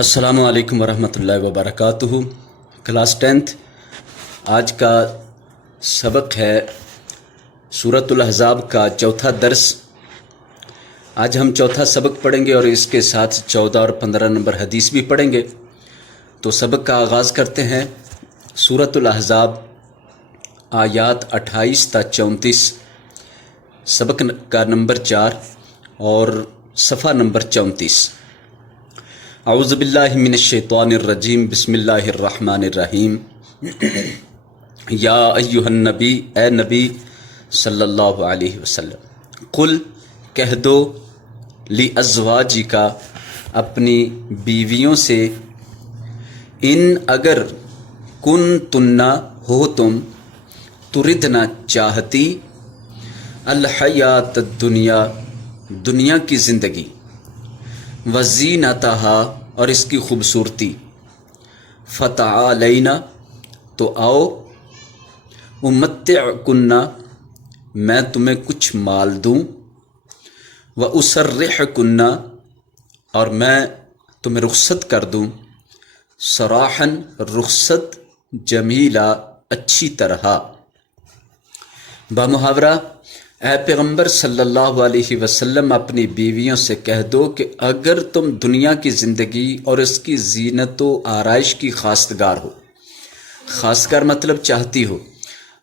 السلام علیکم ورحمۃ اللہ وبرکاتہ۔ کلاس 10 آج کا سبق ہے سورۃ الاحزاب کا چوتھا درس۔ آج ہم چوتھا سبق پڑھیں گے اور اس کے ساتھ 14 اور 15 نمبر حدیث بھی پڑھیں گے۔ تو سبق کا آغاز کرتے ہیں۔ سورۃ الاحزاب آیات 28 تا 34، سبق کا نمبر 4 اور صفحہ نمبر 34۔ اعوذ باللہ من الشیطان الرجیم، بسم اللہ الرحمن الرحیم۔ یا ایہا النبی، اے نبی صلی اللہ علیہ وسلم، قل کہہ دو، لازواجک اپنی بیویوں سے، ان اگر کنتن ہو تم، تردنا چاہتی، الحیات الدنیا دنیا کی زندگی، وزینتہا اور اس کی خوبصورتی، فتعالینا تو آؤ، امتعکن میں تمہیں کچھ مال دوں، واسرحکن اور میں تمہیں رخصت کر دوں، سراحاً رخصت، جمیلا اچھی طرح۔ بمحاورہ، اے پیغمبر صلی اللہ علیہ وسلم اپنی بیویوں سے کہہ دو کہ اگر تم دنیا کی زندگی اور اس کی زینت و آرائش کی خواستگار ہو، خواستگار مطلب چاہتی ہو،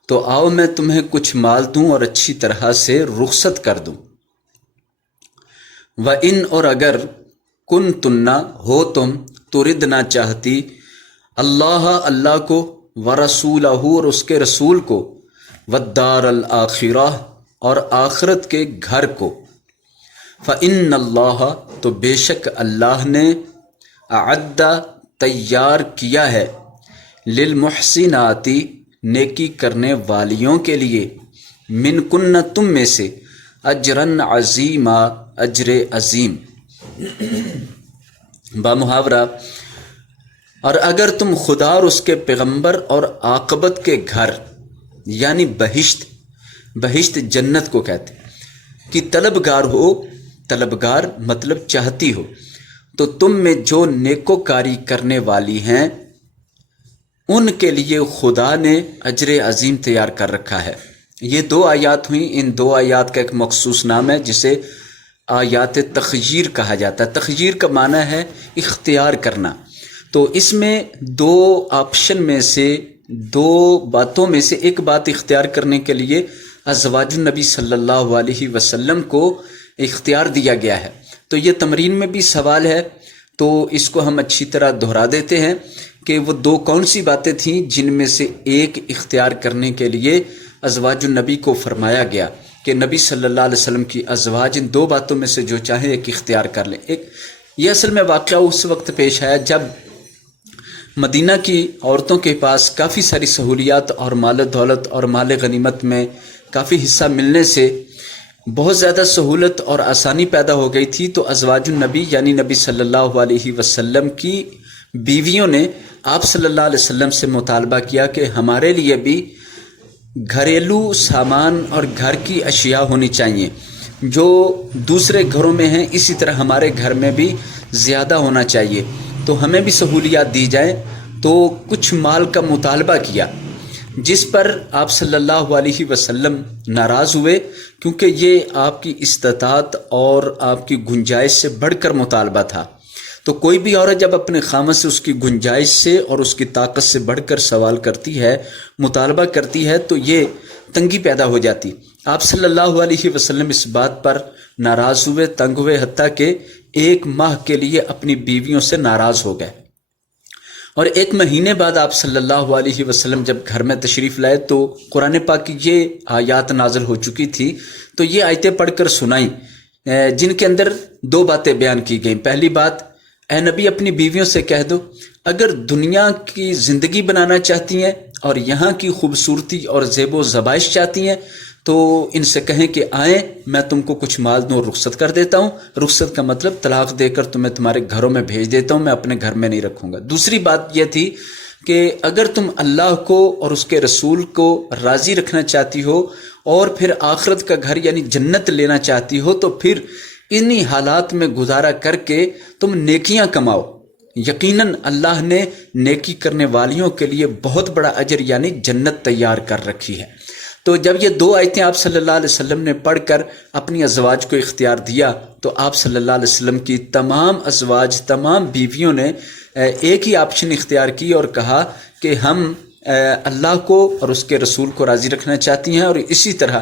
تو آؤ میں تمہیں کچھ مال دوں اور اچھی طرح سے رخصت کر دوں۔ وَإِنْ اور اگر كُنْتُنَّ ہو تم، تردنا چاہتی، اللہ کو، وَرَسُولَهُ اور اس کے رسول کو، وَالدَّارَ الْآخِرَةَ اور آخرت کے گھر کو، فَإِنَّ اللَّهَ تو بے شک اللہ نے، اعد تیار کیا ہے، للمحسنات نیکی کرنے والیوں کے لیے، منکن تم میں سے، اجرن عظیما اجر عظیم۔ بمحاورہ، اور اگر تم خدا اور اس کے پیغمبر اور عاقبت کے گھر یعنی بہشت جنت کو کہتے ہیں کہ طلبگار ہو، طلبگار مطلب چاہتی ہو، تو تم میں جو نیکوکاری کرنے والی ہیں ان کے لیے خدا نے اجر عظیم تیار کر رکھا ہے۔ یہ دو آیات ہوئیں۔ ان دو آیات کا ایک مخصوص نام ہے جسے آیات تخییر کہا جاتا ہے۔ تخییر کا معنی ہے اختیار کرنا۔ تو اس میں دو آپشن میں سے، دو باتوں میں سے ایک بات اختیار کرنے کے لیے ازواج النبی صلی اللہ علیہ وسلم کو اختیار دیا گیا ہے۔ تو یہ تمرین میں بھی سوال ہے، تو اس کو ہم اچھی طرح دہرا دیتے ہیں کہ وہ دو کون سی باتیں تھیں جن میں سے ایک اختیار کرنے کے لیے ازواج النبی کو فرمایا گیا کہ نبی صلی اللہ علیہ وسلم کی ازواج ان دو باتوں میں سے جو چاہیں ایک اختیار کر لیں۔ یہ اصل میں واقعہ اس وقت پیش آیا جب مدینہ کی عورتوں کے پاس کافی ساری سہولیات اور مال و دولت اور مال غنیمت میں کافی حصہ ملنے سے بہت زیادہ سہولت اور آسانی پیدا ہو گئی تھی۔ تو ازواج النبی یعنی نبی صلی اللہ علیہ وسلم کی بیویوں نے آپ صلی اللہ علیہ وسلم سے مطالبہ کیا کہ ہمارے لیے بھی گھریلو سامان اور گھر کی اشیاء ہونی چاہیے جو دوسرے گھروں میں ہیں، اسی طرح ہمارے گھر میں بھی زیادہ ہونا چاہیے، تو ہمیں بھی سہولیات دی جائیں۔ تو کچھ مال کا مطالبہ کیا، جس پر آپ صلی اللہ علیہ وسلم ناراض ہوئے، کیونکہ یہ آپ کی استطاعت اور آپ کی گنجائش سے بڑھ کر مطالبہ تھا۔ تو کوئی بھی عورت جب اپنے خامد سے اس کی گنجائش سے اور اس کی طاقت سے بڑھ کر سوال کرتی ہے، مطالبہ کرتی ہے، تو یہ تنگی پیدا ہو جاتی۔ آپ صلی اللہ علیہ وسلم اس بات پر ناراض ہوئے، تنگ ہوئے، حتیٰ کہ 1 ماہ کے لیے اپنی بیویوں سے ناراض ہو گئے۔ اور 1 مہینے بعد آپ صلی اللہ علیہ وسلم جب گھر میں تشریف لائے تو قرآن پاک کی یہ آیات نازل ہو چکی تھی۔ تو یہ آیتیں پڑھ کر سنائیں جن کے اندر 2 باتیں بیان کی گئیں۔ پہلی بات، اے نبی اپنی بیویوں سے کہہ دو اگر دنیا کی زندگی بنانا چاہتی ہیں اور یہاں کی خوبصورتی اور زیب و زیبائش چاہتی ہیں تو ان سے کہیں کہ آئیں، میں تم کو کچھ مال دوں اور رخصت کر دیتا ہوں۔ رخصت کا مطلب طلاق دے کر تمہیں تمہارے گھروں میں بھیج دیتا ہوں، میں اپنے گھر میں نہیں رکھوں گا۔ دوسری بات یہ تھی کہ اگر تم اللہ کو اور اس کے رسول کو راضی رکھنا چاہتی ہو اور پھر آخرت کا گھر یعنی جنت لینا چاہتی ہو تو پھر انہی حالات میں گزارا کر کے تم نیکیاں کماؤ، یقیناً اللہ نے نیکی کرنے والیوں کے لیے بہت بڑا اجر یعنی جنت تیار کر رکھی ہے۔ تو جب یہ دو آیتیں آپ صلی اللہ علیہ وسلم نے پڑھ کر اپنی ازواج کو اختیار دیا تو آپ صلی اللہ علیہ وسلم کی تمام ازواج، تمام بیویوں نے ایک ہی آپشن اختیار کی اور کہا کہ ہم اللہ کو اور اس کے رسول کو راضی رکھنا چاہتی ہیں، اور اسی طرح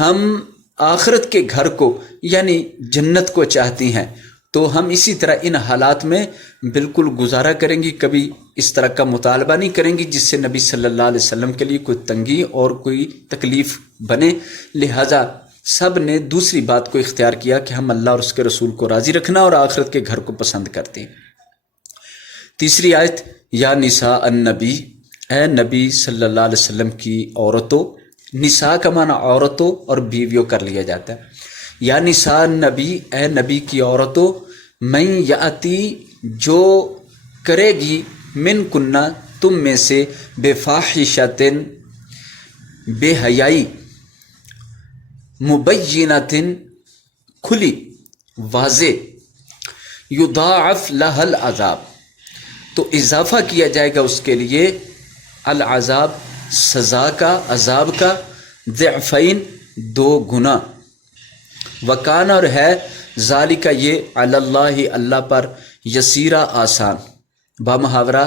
ہم آخرت کے گھر کو یعنی جنت کو چاہتی ہیں، تو ہم اسی طرح ان حالات میں بالکل گزارا کریں گی، کبھی اس طرح کا مطالبہ نہیں کریں گی جس سے نبی صلی اللہ علیہ وسلم کے لیے کوئی تنگی اور کوئی تکلیف بنے۔ لہٰذا سب نے دوسری بات کو اختیار کیا کہ ہم اللہ اور اس کے رسول کو راضی رکھنا اور آخرت کے گھر کو پسند کرتے ہیں۔ تیسری آیت، یا نساء النبی، اے نبی صلی اللہ علیہ وسلم کی عورتوں، نساء کا معنی عورتوں اور بیویوں کر لیا جاتا ہے۔ یا نساء النبی، اے نبی کی عورتوں، من یاتی، جو کرے گی، من کنہ، تم میں سے، بے فاحشۃ، بے حیائی، مبینۃ، کھلی واضح، یضاعف لها العذاب، تو اضافہ کیا جائے گا اس کے لیے العذاب، سزا کا، عذاب کا، ضعفین، 2 گنا، وکان، اور ہے، ذالک، یہ، علی اللہ، اللہ پر، یسیرا، آسان۔ بامحاورہ،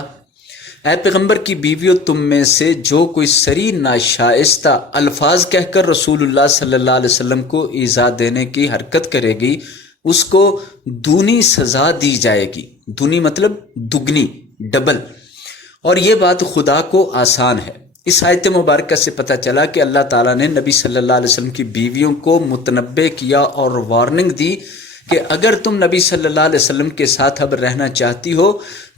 اے پیغمبر کی بیویوں، تم میں سے جو کوئی سری ناشائستہ الفاظ کہہ کر رسول اللہ صلی اللہ علیہ وسلم کو ایذا دینے کی حرکت کرے گی، اس کو دونی سزا دی جائے گی۔ دونی مطلب دگنی، ڈبل، اور یہ بات خدا کو آسان ہے۔ اس آیت مبارکہ سے پتہ چلا کہ اللہ تعالیٰ نے نبی صلی اللہ علیہ وسلم کی بیویوں کو متنبع کیا اور وارننگ دی کہ اگر تم نبی صلی اللہ علیہ وسلم کے ساتھ اب رہنا چاہتی ہو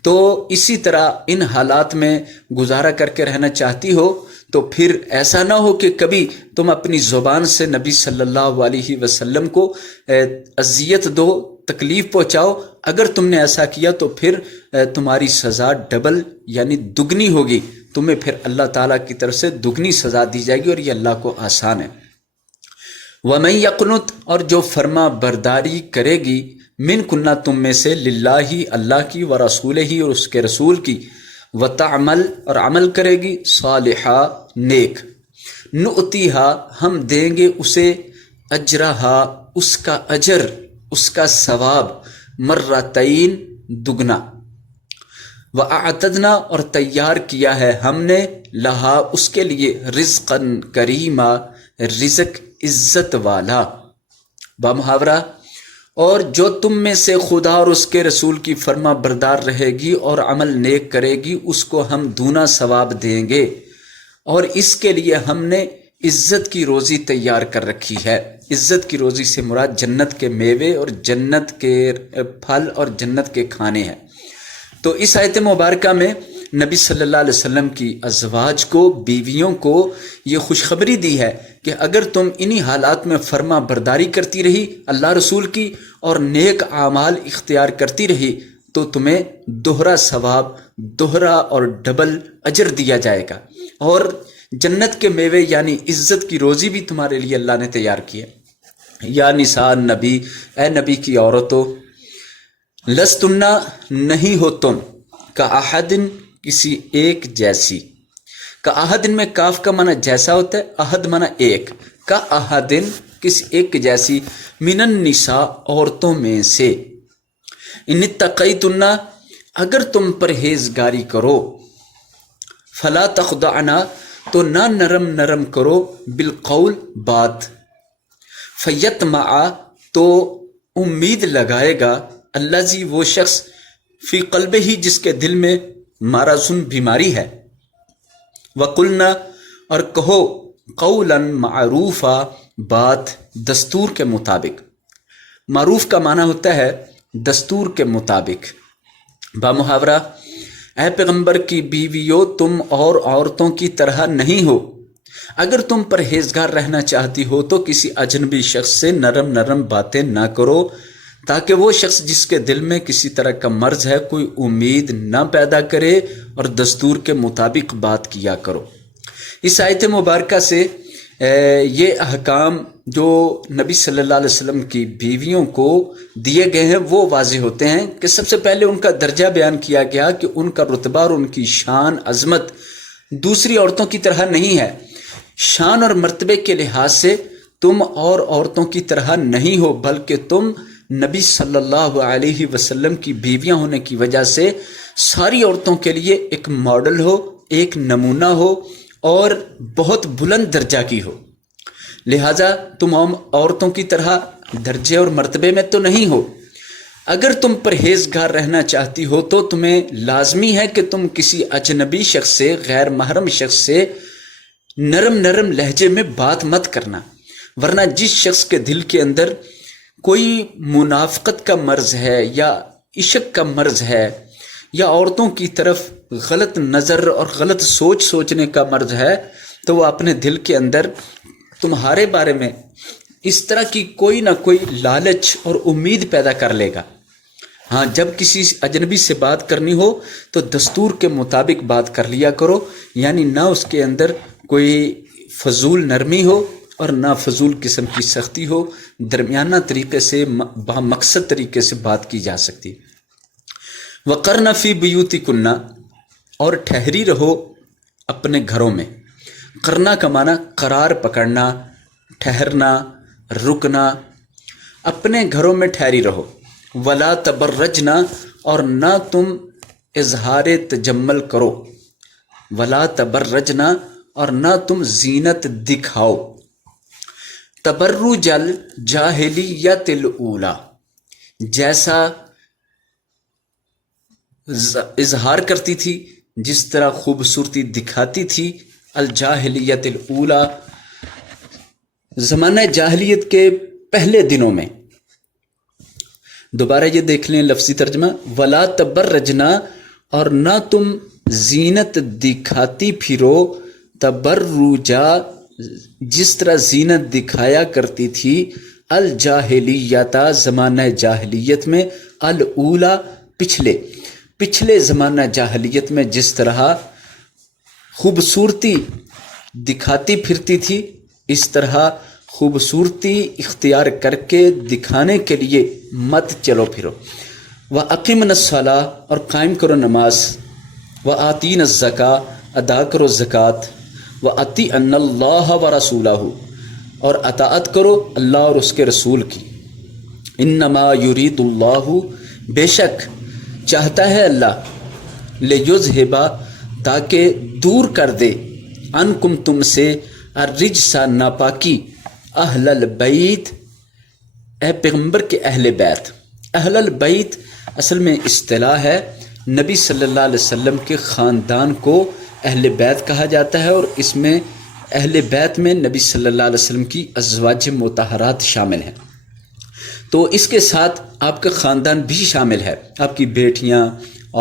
تو اسی طرح ان حالات میں گزارا کر کے رہنا چاہتی ہو تو پھر ایسا نہ ہو کہ کبھی تم اپنی زبان سے نبی صلی اللہ علیہ وسلم کو اذیت دو، تکلیف پہنچاؤ۔ اگر تم نے ایسا کیا تو پھر تمہاری سزا ڈبل یعنی دگنی ہوگی، تمہیں پھر اللہ تعالیٰ کی طرف سے دگنی سزا دی جائے گی، اور یہ اللہ کو آسان ہے۔ وَمَن يَقْنُتْ، اور جو فرما برداری کرے گی، من کنہ، تم میں سے، للہ، اللہ کی، ورسولہ، اور اس کے رسول کی، وتعمل، اور عمل کرے گی، صالحہ، نیک، نؤتیہا، ہم دیں گے اسے، اجرہا، اس کا اجر، اس کا ثواب، مرتین، دگنا، وَأَعْتَدْنَا، اور تیار کیا ہے ہم نے، لہا، اس کے لیے، رزقاً کریما، رزق عزت والا۔ بامحاورہ، اور جو تم میں سے خدا اور اس کے رسول کی فرما بردار رہے گی اور عمل نیک کرے گی، اس کو ہم دونا ثواب دیں گے، اور اس کے لیے ہم نے عزت کی روزی تیار کر رکھی ہے۔ عزت کی روزی سے مراد جنت کے میوے اور جنت کے پھل اور جنت کے کھانے ہیں۔ تو اس آیت مبارکہ میں نبی صلی اللہ علیہ وسلم کی ازواج کو، بیویوں کو یہ خوشخبری دی ہے کہ اگر تم انہی حالات میں فرما برداری کرتی رہی اللہ رسول کی اور نیک اعمال اختیار کرتی رہی تو تمہیں دوہرا ثواب، دوہرا اور ڈبل اجر دیا جائے گا، اور جنت کے میوے یعنی عزت کی روزی بھی تمہارے لیے اللہ نے تیار کی ہے۔ یا نساء النبی، اے نبی کی عورتوں، لستن، نہیں ہو تم، کا احدن، کسی ایک جیسی، کا احدن میں کاف کا معنی جیسا ہوتا ہے، احد معنی ایک، کا احدن، کسی ایک جیسی، من النساء، عورتوں میں سے، ان اتقیتن، اگر تم پرہیزگاری کرو، فلا تخضعن، تو نہ نرم نرم کرو، بالقول، بات، فیطمع، تو امید لگائے گا، الذی، وہ شخص، فی قلبہ ہی، جس کے دل میں، مرض، بیماری ہے، وقلنا، اور کہو، قولا معروفا، بات دستور کے مطابق۔ معروف کا معنی ہوتا ہے دستور کے مطابق۔ بامحاورہ، اے پیغمبر کی بیویوں، تم اور عورتوں کی طرح نہیں ہو، اگر تم پرہیزگار رہنا چاہتی ہو تو کسی اجنبی شخص سے نرم نرم باتیں نہ کرو، تاکہ وہ شخص جس کے دل میں کسی طرح کا مرض ہے کوئی امید نہ پیدا کرے، اور دستور کے مطابق بات کیا کرو۔ اس آیت مبارکہ سے یہ احکام جو نبی صلی اللہ علیہ وسلم کی بیویوں کو دیے گئے ہیں وہ واضح ہوتے ہیں کہ سب سے پہلے ان کا درجہ بیان کیا گیا کہ ان کا رتبہ اور ان کی شان عظمت دوسری عورتوں کی طرح نہیں ہے. شان اور مرتبے کے لحاظ سے تم اور عورتوں کی طرح نہیں ہو، بلکہ تم نبی صلی اللہ علیہ وسلم کی بیویاں ہونے کی وجہ سے ساری عورتوں کے لیے ایک ماڈل ہو، ایک نمونہ ہو اور بہت بلند درجہ کی ہو. لہٰذا تم عورتوں کی طرح درجے اور مرتبے میں تو نہیں ہو. اگر تم پرہیزگار رہنا چاہتی ہو تو تمہیں لازمی ہے کہ تم کسی اجنبی شخص سے، غیر محرم شخص سے نرم نرم لہجے میں بات مت کرنا، ورنہ جس شخص کے دل کے اندر کوئی منافقت کا مرض ہے یا عشق کا مرض ہے یا عورتوں کی طرف غلط نظر اور غلط سوچنے کا مرض ہے، تو وہ اپنے دل کے اندر تمہارے بارے میں اس طرح کی کوئی نہ کوئی لالچ اور امید پیدا کر لے گا. ہاں، جب کسی اجنبی سے بات کرنی ہو تو دستور کے مطابق بات کر لیا کرو، یعنی نہ اس کے اندر کوئی فضول نرمی ہو اور نہ فضول قسم کی سختی ہو، درمیانہ طریقے سے مقصد طریقے سے بات کی جا سکتی. وَقَرْنَ فِي بُيُوتِكُنَّ، اور ٹھہری رہو اپنے گھروں میں. قرنا کا معنی قرار پکڑنا، ٹھہرنا، رکنا. اپنے گھروں میں ٹھہری رہو. وَلَا تَبَرَّجْنَا، اور نہ تم اظہار تجمل کرو. وَلَا تَبَرَّجْنَا، اور نہ تم زینت دکھاؤ. تبرج الجاہلیت الاولی، جیسا اظہار کرتی تھی، جس طرح خوبصورتی دکھاتی تھی الجاہلیت الاولی، زمانہ جاہلیت کے پہلے دنوں میں. دوبارہ یہ دیکھ لیں لفظی ترجمہ، ولا تبرجنا، اور نہ تم زینت دکھاتی پھرو، تبرجا، جس طرح زینت دکھایا کرتی تھی، الجاہلیت، زمانہ جاہلیت میں، الاولی، پچھلے زمانہ جاہلیت میں جس طرح خوبصورتی دکھاتی پھرتی تھی، اس طرح خوبصورتی اختیار کر کے دکھانے کے لیے مت چلو پھرو. وَأَقِمْنَ الصَّلَاةَ، اور قائم کرو نماز. وَآتِينَ الزَّكَاةَ، ادا کرو زکوٰۃ. وَأَطِیعْنَ اللَّهَ وَرَسُولَهُ، اور اطاعت کرو اللہ اور اس کے رسول کی. انما یرید اللہ، بے شک چاہتا ہے اللہ، لیذہب، تاکہ دور کر دے، عنکم، تم سے، الرجس، ناپاکی، اہل البیت، اے پیغمبر کے اہل بیت. اہل البیت اصل میں اصطلاح ہے، نبی صلی اللہ علیہ وسلم کے خاندان کو اہل بیت کہا جاتا ہے، اور اس میں اہل بیت میں نبی صلی اللہ علیہ وسلم کی ازواج مطہرات شامل ہیں. تو اس کے ساتھ آپ کا خاندان بھی شامل ہے، آپ کی بیٹیاں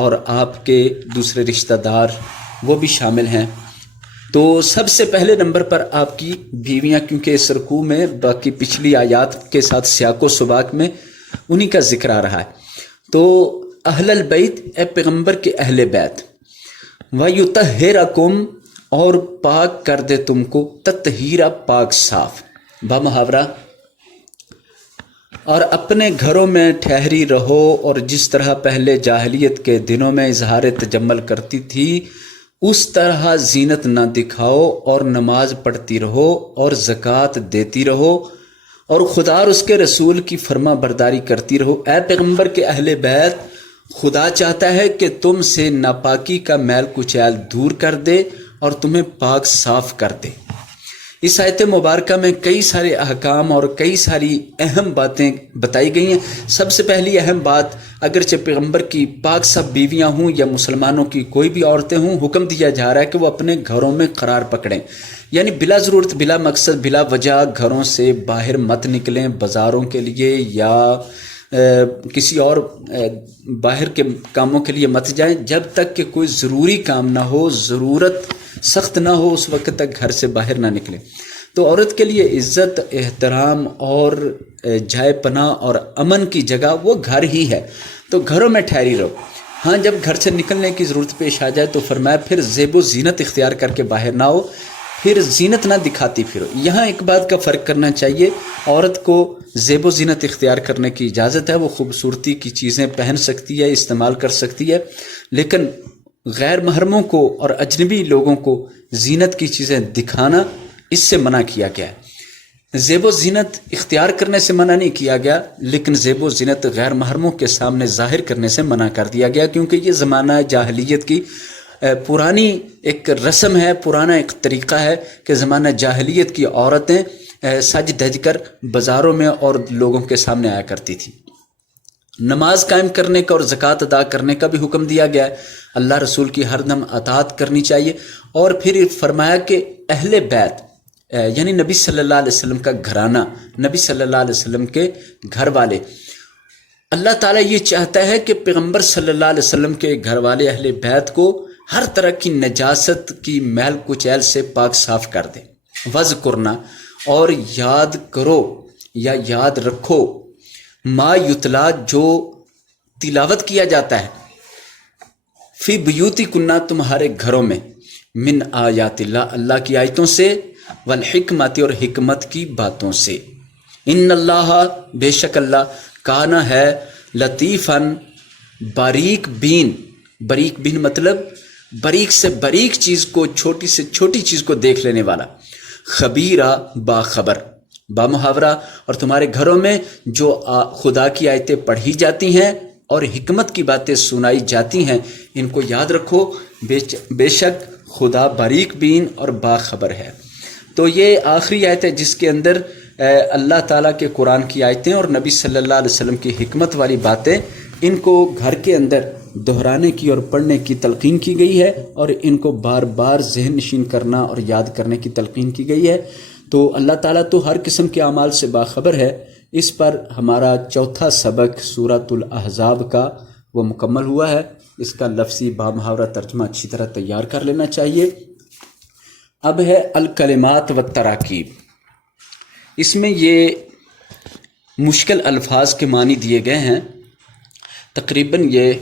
اور آپ کے دوسرے رشتہ دار وہ بھی شامل ہیں. تو سب سے پہلے نمبر پر آپ کی بیویاں، کیونکہ اس رکوع میں باقی پچھلی آیات کے ساتھ سیاق و سباق میں انہی کا ذکر آ رہا ہے. تو اہل البیت، اے پیغمبر کے اہل بیت. وَيُطَهِّرَكُمْ، اور پاک کر دے تم کو، تطہیرہ، پاک صاف، بامحاورہ. اور اپنے گھروں میں ٹھہری رہو، اور جس طرح پہلے جاہلیت کے دنوں میں اظہار تجمل کرتی تھی اس طرح زینت نہ دکھاؤ، اور نماز پڑھتی رہو اور زکوٰۃ دیتی رہو، اور خدا اور اس کے رسول کی فرما برداری کرتی رہو. اے پیغمبر کے اہل بیت، خدا چاہتا ہے کہ تم سے ناپاکی کا میل کچیل دور کر دے اور تمہیں پاک صاف کر دے. اس آیت مبارکہ میں کئی سارے احکام اور کئی ساری اہم باتیں بتائی گئی ہیں. سب سے پہلی اہم بات، اگرچہ پیغمبر کی پاک صاحب بیویاں ہوں یا مسلمانوں کی کوئی بھی عورتیں ہوں، حکم دیا جا رہا ہے کہ وہ اپنے گھروں میں قرار پکڑیں، یعنی بلا ضرورت، بلا مقصد، بلا وجہ گھروں سے باہر مت نکلیں، بازاروں کے لیے یا کسی اور باہر کے کاموں کے لیے مت جائیں. جب تک کہ کوئی ضروری کام نہ ہو، ضرورت سخت نہ ہو، اس وقت تک گھر سے باہر نہ نکلیں. تو عورت کے لیے عزت، احترام اور جائے پناہ اور امن کی جگہ وہ گھر ہی ہے. تو گھروں میں ٹھہری رہو. ہاں، جب گھر سے نکلنے کی ضرورت پیش آ جائے تو فرمایا پھر زیب و زینت اختیار کر کے باہر نہ ہو، پھر زینت نہ دکھاتی پھرو۔ یہاں ایک بات کا فرق کرنا چاہیے، عورت کو زیب و زینت اختیار کرنے کی اجازت ہے، وہ خوبصورتی کی چیزیں پہن سکتی ہے، استعمال کر سکتی ہے، لیکن غیر محرموں کو اور اجنبی لوگوں کو زینت کی چیزیں دکھانا اس سے منع کیا گیا ہے۔ زیب و زینت اختیار کرنے سے منع نہیں کیا گیا، لیکن زیب و زینت غیر محرموں کے سامنے ظاہر کرنے سے منع کر دیا گیا، کیونکہ یہ زمانہ جاہلیت کی پرانی ایک رسم ہے، پرانا ایک طریقہ ہے کہ زمانہ جاہلیت کی عورتیں سج دھج کر بازاروں میں اور لوگوں کے سامنے آیا کرتی تھیں۔ نماز قائم کرنے کا اور زکوٰۃ ادا کرنے کا بھی حکم دیا گیا ہے، اللہ رسول کی ہر دم اطاعت کرنی چاہیے۔ اور پھر فرمایا کہ اہل بیت یعنی نبی صلی اللہ علیہ وسلم کا گھرانہ، نبی صلی اللہ علیہ وسلم کے گھر والے، اللہ تعالیٰ یہ چاہتا ہے کہ پیغمبر صلی اللہ علیہ وسلم کے گھر والے اہل بیت کو ہر طرح کی نجاست کی میل کچیل سے پاک صاف کر دے۔ وذکرنا، اور یاد کرو یا یاد رکھو، ما یتلا، جو تلاوت کیا جاتا ہے، فی بیوتی کنہ، تمہارے گھروں میں، من آیات اللہ، اللہ کی آیتوں سے، والحکمت، اور حکمت کی باتوں سے، ان اللہ، بے شک اللہ، کانا ہے، لطیفاً، باریک بین، باریک بین مطلب باریک سے باریک چیز کو، چھوٹی سے چھوٹی چیز کو دیکھ لینے والا، خبیرہ، باخبر، بامحاورہ، اور تمہارے گھروں میں جو خدا کی آیتیں پڑھی جاتی ہیں اور حکمت کی باتیں سنائی جاتی ہیں، ان کو یاد رکھو، بے شک خدا باریک بین اور باخبر ہے۔ تو یہ آخری آیت ہے جس کے اندر اللہ تعالیٰ کے قرآن کی آیتیں اور نبی صلی اللہ علیہ وسلم کی حکمت والی باتیں، ان کو گھر کے اندر دہرانے کی اور پڑھنے کی تلقین کی گئی ہے، اور ان کو بار بار ذہن نشین کرنا اور یاد کرنے کی تلقین کی گئی ہے۔ تو اللہ تعالیٰ تو ہر قسم کے اعمال سے باخبر ہے۔ اس پر ہمارا چوتھا سبق سورۃ الاحزاب کا وہ مکمل ہوا ہے۔ اس کا لفظی بامحاورہ ترجمہ اچھی طرح تیار کر لینا چاہیے۔ اب ہے الکلمات والتراکیب۔ اس میں یہ مشکل الفاظ کے معنی دیے گئے ہیں، تقریباً یہ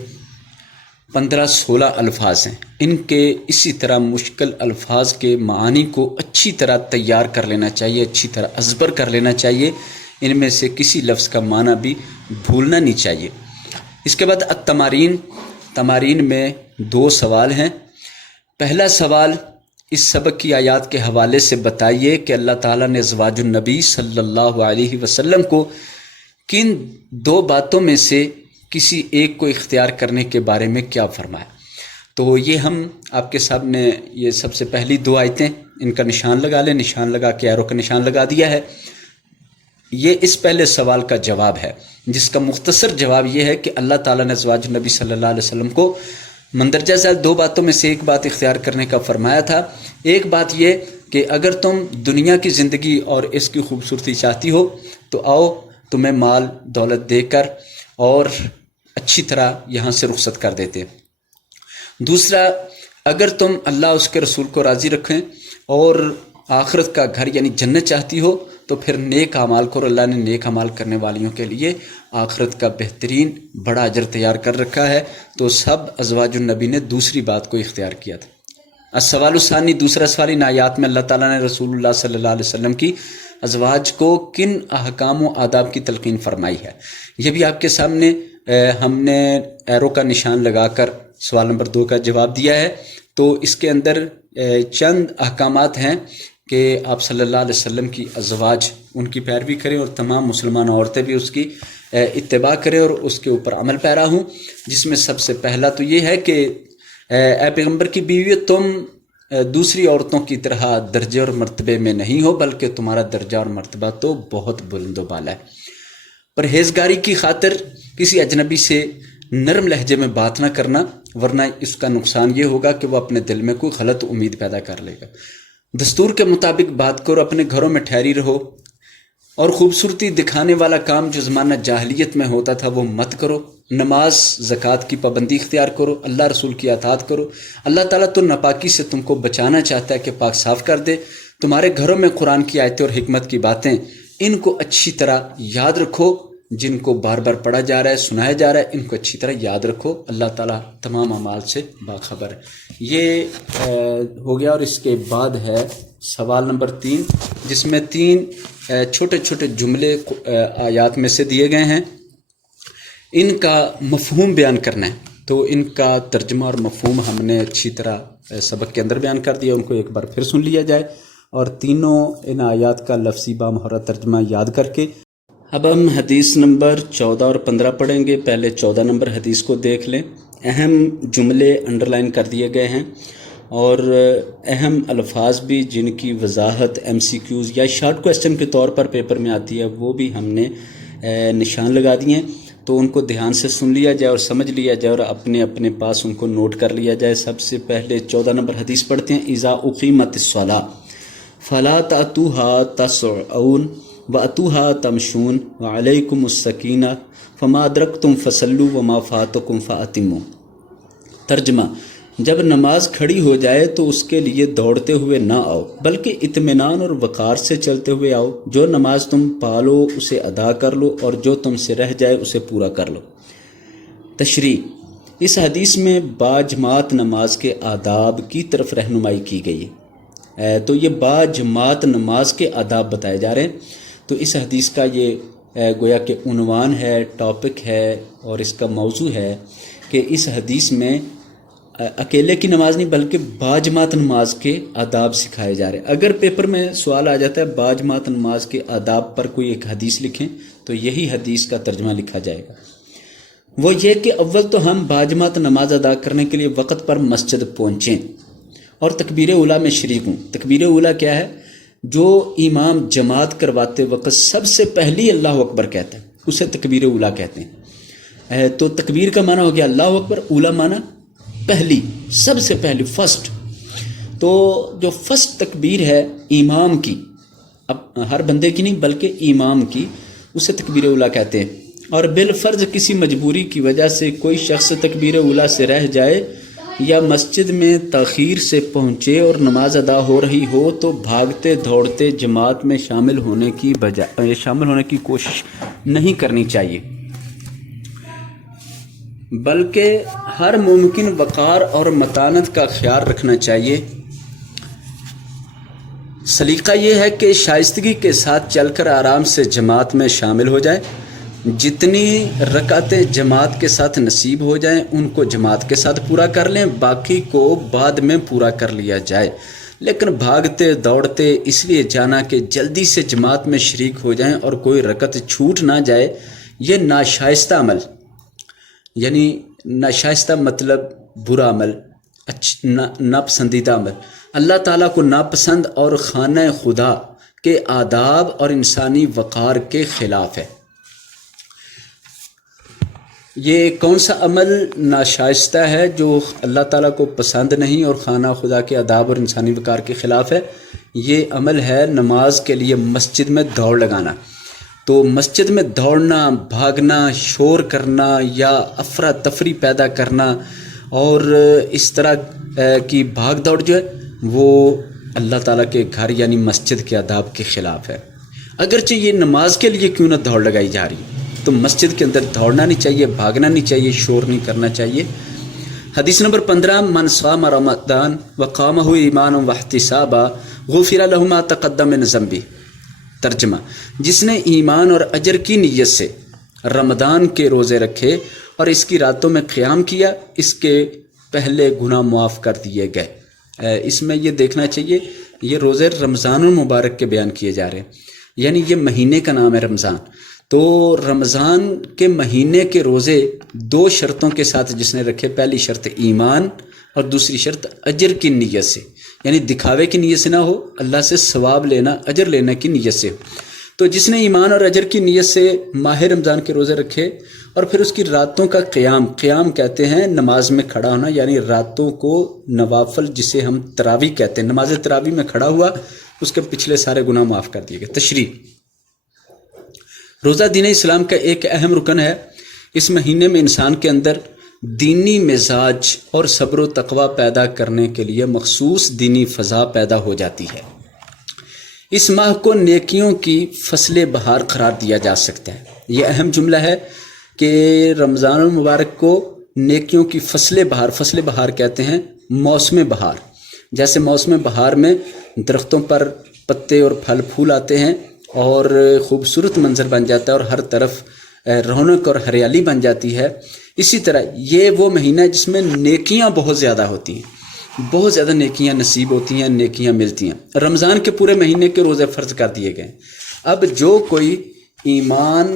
15-16 الفاظ ہیں۔ ان کے اسی طرح مشکل الفاظ کے معانی کو اچھی طرح تیار کر لینا چاہیے، اچھی طرح ازبر کر لینا چاہیے، ان میں سے کسی لفظ کا معنی بھی بھولنا نہیں چاہیے۔ اس کے بعد التمارین، تمارین میں 2 سوال ہیں۔ پہلا سوال، اس سبق کی آیات کے حوالے سے بتائیے کہ اللہ تعالیٰ نے ازواج النبی صلی اللہ علیہ وسلم کو کن 2 باتوں میں سے کسی ایک کو اختیار کرنے کے بارے میں کیا فرمایا۔ تو یہ ہم آپ کے سامنے یہ سب سے پہلی 2 آیتیں، ان کا نشان لگا لیں، نشان لگا کے ایرو کا نشان لگا دیا ہے۔ یہ اس پہلے سوال کا جواب ہے، جس کا مختصر جواب یہ ہے کہ اللہ تعالیٰ نے ازواج النبی صلی اللہ علیہ وسلم کو مندرجہ ذیل 2 باتوں میں سے ایک بات اختیار کرنے کا فرمایا تھا۔ ایک بات یہ کہ اگر تم دنیا کی زندگی اور اس کی خوبصورتی چاہتی ہو تو آؤ، تمہیں مال دولت دے کر اور اچھی طرح یہاں سے رخصت کر دیتے۔ دوسرا، اگر تم اللہ اس کے رسول کو راضی رکھیں اور آخرت کا گھر یعنی جنت چاہتی ہو تو پھر نیک اعمال کرو، اللہ نے نیک اعمال کرنے والیوں کے لیے آخرت کا بہترین بڑا اجر تیار کر رکھا ہے۔ تو سب ازواج النبی نے دوسری بات کو اختیار کیا تھا۔ السوال الثانی، دوسرا سوال، ان آیات میں اللہ تعالیٰ نے رسول اللہ صلی اللہ علیہ وسلم کی ازواج کو کن احکام و آداب کی تلقین فرمائی ہے۔ یہ بھی آپ کے سامنے ہم نے ایرو کا نشان لگا کر سوال نمبر 2 کا جواب دیا ہے۔ تو اس کے اندر چند احکامات ہیں کہ آپ صلی اللہ علیہ وسلم کی ازواج ان کی پیروی کریں اور تمام مسلمان عورتیں بھی اس کی اتباع کریں اور اس کے اوپر عمل پیرا ہوں، جس میں سب سے پہلا تو یہ ہے کہ اے پیغمبر کی بیوی، تم دوسری عورتوں کی طرح درجے اور مرتبے میں نہیں ہو، بلکہ تمہارا درجہ اور مرتبہ تو بہت بلند و بالا ہے۔ پرہیزگاری کی خاطر کسی اجنبی سے نرم لہجے میں بات نہ کرنا، ورنہ اس کا نقصان یہ ہوگا کہ وہ اپنے دل میں کوئی غلط امید پیدا کر لے گا۔ دستور کے مطابق بات کرو، اپنے گھروں میں ٹھہری رہو، اور خوبصورتی دکھانے والا کام جو زمانہ جاہلیت میں ہوتا تھا وہ مت کرو۔ نماز زکوٰۃ کی پابندی اختیار کرو، اللہ رسول کی اطاعت کرو۔ اللہ تعالیٰ تو ناپاکی سے تم کو بچانا چاہتا ہے کہ پاک صاف کر دے۔ تمہارے گھروں میں قرآن کی آیتیں اور حکمت کی باتیں، ان کو اچھی طرح یاد رکھو، جن کو بار بار پڑھا جا رہا ہے، سنایا جا رہا ہے، ان کو اچھی طرح یاد رکھو، اللہ تعالیٰ تمام اعمال سے باخبر ہے۔ یہ ہو گیا، اور اس کے بعد ہے سوال نمبر 3، جس میں 3 چھوٹے چھوٹے جملے آیات میں سے دیے گئے ہیں، ان کا مفہوم بیان کرنا ہے۔ تو ان کا ترجمہ اور مفہوم ہم نے اچھی طرح سبق کے اندر بیان کر دیا، ان کو ایک بار پھر سن لیا جائے، اور تینوں ان آیات کا لفظی بامہرہ ترجمہ یاد کر کے اب ہم حدیث نمبر 14 اور 15 پڑھیں گے۔ پہلے 14 نمبر حدیث کو دیکھ لیں۔ اہم جملے انڈرلائن کر دیے گئے ہیں، اور اہم الفاظ بھی جن کی وضاحت MCQs یا شارٹ کویسچن کے طور پر پیپر میں آتی ہے، وہ بھی ہم نے نشان لگا دیے ہیں، تو ان کو دھیان سے سن لیا جائے اور سمجھ لیا جائے، اور اپنے اپنے پاس ان کو نوٹ کر لیا جائے۔ سب سے پہلے 14 نمبر حدیث پڑھتے ہیں۔ اذا اقیمت الصلاۃ فلا تأتوها تسعون وأتوها تمشون وعلیکم السکینہ فما ادرکتم فصلوا وما فاتکم فاتموا۔ ترجمہ: جب نماز کھڑی ہو جائے تو اس کے لیے دوڑتے ہوئے نہ آؤ، بلکہ اطمینان اور وقار سے چلتے ہوئے آؤ۔ جو نماز تم پالو اسے ادا کر لو، اور جو تم سے رہ جائے اسے پورا کر لو۔ تشریح: اس حدیث میں باجماعت نماز کے آداب کی طرف رہنمائی کی گئی ہے۔ تو یہ باجماعت نماز کے آداب بتائے جا رہے ہیں۔ تو اس حدیث کا یہ گویا کہ عنوان ہے، ٹاپک ہے، اور اس کا موضوع ہے کہ اس حدیث میں اکیلے کی نماز نہیں بلکہ باجماعت نماز کے آداب سکھائے جا رہے ہیں۔ اگر پیپر میں سوال آ جاتا ہے باجماعت نماز کے آداب پر کوئی ایک حدیث لکھیں، تو یہی حدیث کا ترجمہ لکھا جائے گا۔ وہ یہ کہ اول تو ہم باجماعت نماز ادا کرنے کے لیے وقت پر مسجد پہنچیں اور تکبیر اولیٰ میں شریک ہوں۔ تکبیر اولیٰ کیا ہے؟ جو امام جماعت کرواتے وقت سب سے پہلی اللہ اکبر کہتا ہے، اسے تکبیر اولیٰ کہتے ہیں۔ تو تکبیر کا معنی ہو گیا اللہ اکبر، اولیٰ معنی پہلی، سب سے پہلی، فرسٹ۔ تو جو فرسٹ تکبیر ہے امام کی، اب ہر بندے کی نہیں بلکہ امام کی، اسے تکبیر اولیٰ کہتے ہیں۔ اور بالفرض کسی مجبوری کی وجہ سے کوئی شخص تکبیر اولیٰ سے رہ جائے یا مسجد میں تاخیر سے پہنچے اور نماز ادا ہو رہی ہو، تو بھاگتے دوڑتے جماعت میں شامل ہونے کی کوشش نہیں کرنی چاہیے، بلکہ ہر ممکن وقار اور متانت کا خیال رکھنا چاہیے۔ سلیقہ یہ ہے کہ شائستگی کے ساتھ چل کر آرام سے جماعت میں شامل ہو جائیں۔ جتنی رکعتیں جماعت کے ساتھ نصیب ہو جائیں ان کو جماعت کے ساتھ پورا کر لیں، باقی کو بعد میں پورا کر لیا جائے۔ لیکن بھاگتے دوڑتے اس لیے جانا کہ جلدی سے جماعت میں شریک ہو جائیں اور کوئی رکعت چھوٹ نہ جائے، یہ ناشائستہ عمل، یعنی ناشائستہ مطلب برا عمل، ناپسندیدہ عمل، اللہ تعالیٰ کو ناپسند اور خانہ خدا کے آداب اور انسانی وقار کے خلاف ہے۔ یہ کون سا عمل ناشائستہ ہے جو اللہ تعالیٰ کو پسند نہیں اور خانہ خدا کے آداب اور انسانی وقار کے خلاف ہے؟ یہ عمل ہے نماز کے لیے مسجد میں دوڑ لگانا۔ تو مسجد میں دوڑنا، بھاگنا، شور کرنا یا افراتفری پیدا کرنا اور اس طرح کی بھاگ دوڑ جو ہے وہ اللہ تعالیٰ کے گھر یعنی مسجد کے آداب کے خلاف ہے۔ اگرچہ یہ نماز کے لیے کیوں نہ دوڑ لگائی جا رہی، تو مسجد کے اندر دوڑنا نہیں چاہیے، بھاگنا نہیں چاہیے، شور نہیں کرنا چاہیے۔ حدیث نمبر 15، من صام رمضان وقامہ ایمانا واحتسابا غفر لہ ما تقدم من ذنبہ۔ ترجمہ: جس نے ایمان اور اجر کی نیت سے رمضان کے روزے رکھے اور اس کی راتوں میں قیام کیا، اس کے پہلے گناہ معاف کر دیے گئے۔ اس میں یہ دیکھنا چاہیے یہ روزے رمضان المبارک کے بیان کیے جا رہے ہیں، یعنی یہ مہینے کا نام ہے رمضان۔ تو رمضان کے مہینے کے روزے 2 شرطوں کے ساتھ جس نے رکھے، پہلی شرط ایمان اور دوسری شرط اجر کی نیت سے، یعنی دکھاوے کی نیت سے نہ ہو، اللہ سے ثواب لینا، اجر لینے کی نیت سے۔ تو جس نے ایمان اور اجر کی نیت سے ماہ رمضان کے روزے رکھے اور پھر اس کی راتوں کا قیام کہتے ہیں نماز میں کھڑا ہونا، یعنی راتوں کو نوافل جسے ہم تراویح کہتے ہیں، نماز تراویح میں کھڑا ہوا، اس کے پچھلے سارے گناہ معاف کر دیے گئے۔ تشریح: روزہ دین اسلام کا ایک اہم رکن ہے۔ اس مہینے میں انسان کے اندر دینی مزاج اور صبر و تقوی پیدا کرنے کے لیے مخصوص دینی فضا پیدا ہو جاتی ہے۔ اس ماہ کو نیکیوں کی فصل بہار قرار دیا جا سکتا ہے۔ یہ اہم جملہ ہے کہ رمضان المبارک کو نیکیوں کی فصل بہار کہتے ہیں، موسم بہار. جیسے موسم بہار میں درختوں پر پتے اور پھل پھول آتے ہیں اور خوبصورت منظر بن جاتا ہے اور ہر طرف رونق اور ہریالی بن جاتی ہے، اسی طرح یہ وہ مہینہ ہے جس میں نیکیاں بہت زیادہ ہوتی ہیں، بہت زیادہ نیکیاں نصیب ہوتی ہیں، نیکیاں ملتی ہیں. رمضان کے پورے مہینے کے روزے فرض کر دیے گئے. اب جو کوئی ایمان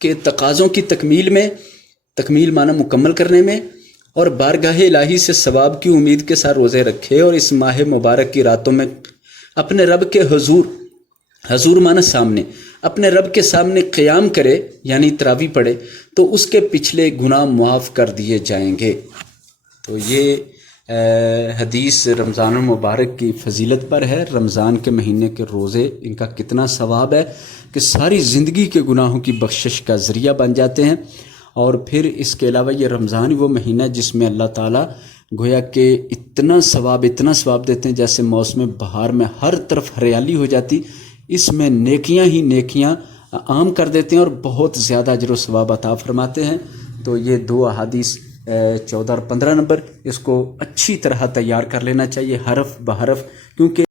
کے تقاضوں کی تکمیل معنی مکمل کرنے میں اور بارگاہ الہی سے ثواب کی امید کے ساتھ روزے رکھے اور اس ماہ مبارک کی راتوں میں اپنے رب کے حضور معنی سامنے، اپنے رب کے سامنے قیام کرے یعنی تراویح پڑھے تو اس کے پچھلے گناہ معاف کر دیے جائیں گے. تو یہ حدیث رمضان المبارک کی فضیلت پر ہے. رمضان کے مہینے کے روزے، ان کا کتنا ثواب ہے کہ ساری زندگی کے گناہوں کی بخشش کا ذریعہ بن جاتے ہیں. اور پھر اس کے علاوہ یہ رمضان وہ مہینہ ہے جس میں اللہ تعالیٰ گویا کہ اتنا ثواب دیتے ہیں، جیسے موسم بہار میں ہر طرف ہریالی ہو جاتی، اس میں نیکیاں ہی نیکیاں عام کر دیتے ہیں اور بہت زیادہ اجر و ثواب عطا فرماتے ہیں. تو یہ دو احادیث 14 اور 15 نمبر، اس کو اچھی طرح تیار کر لینا چاہیے حرف بحرف، کیونکہ